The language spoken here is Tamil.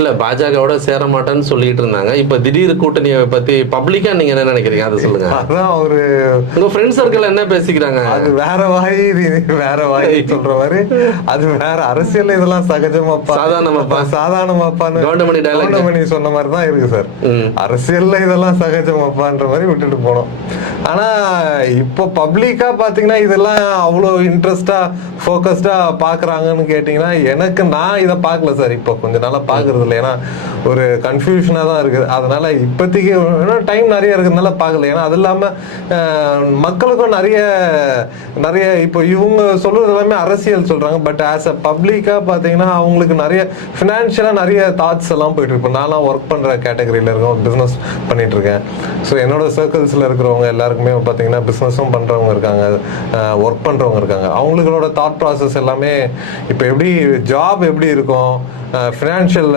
இல்ல பாஜகவோட சேர மாட்டேன்னு சொல்லிட்டு இருந்தாங்க. இப்ப திடீர் கூட்டணியை பத்தி பப்ளிக்கா நீங்க என்ன நினைக்கிறீங்க, அதை சொல்லுங்க. அதான் ஒரு உங்க ஃப்ரெண்ட் சர்க்கிள் என்ன பேசிக்கிறாங்க? அது வேற வாய், வேற வாய் சொல்ற மாதிரி. அது வேற அரசியல், இதெல்லாம் சகஜமாப்பா, சாதாரணமாப்பான்னு கவுண்டமணி சொன்ன மாதிரி தான் இருக்கு சார். அரசியல்ல இதெல்லாம் சகஜமாப்பான்ற மாதிரி விட்டுட்டு போனோம். ஆனா இப்போ பப்ளிக்கா பாத்தீங்கன்னா இதெல்லாம் அவ்வளவு இன்ட்ரெஸ்டா போக்கஸ்டா பாக்குறாங்கன்னு கேட்டீங்கன்னா, எனக்கு நான் இதை பார்க்கல சார். இப்போ கொஞ்ச நாளா பாக்குறது இல்லை. ஏன்னா ஒரு கன்ஃபியூஷனா தான் இருக்குது. அதனால இப்போதைக்கு டைம் நிறைய இருக்கிறதுனால பார்க்கல. ஏன்னா அது இல்லாம மக்களுக்கும் நிறைய இப்போ இவங்க சொல்றது எல்லாமே அரசியல் சொல்றாங்க. பட் ஆஸ் அ பப்ளிக்கா பாத்தீங்கன்னா அவங்களுக்கு நிறைய ஃபினான்ஷியலா நிறைய தாட்ஸ் எல்லாம் போயிட்டு இருக்கு. நான்லாம் ஒர்க் பண்ற கேட்டகரியில இருக்கோம், பிசினஸ் பண்ணிட்டு இருக்கேன். ஸோ என்னோட சர்க்கிள்ஸ்ல இருக்கிறவங்க எல்லாருக்குமே பாத்தீங்கன்னா பிசினஸும் பண்றவங்க இருக்காங்க, ஒர்க் பண்றவங்க இருக்காங்க. அவங்களோட தாட் ப்ராசஸ் எல்லாமே இப்போ எப்படி ஜாப் எப்படி இருக்கும், ஃபினான்ஷியல்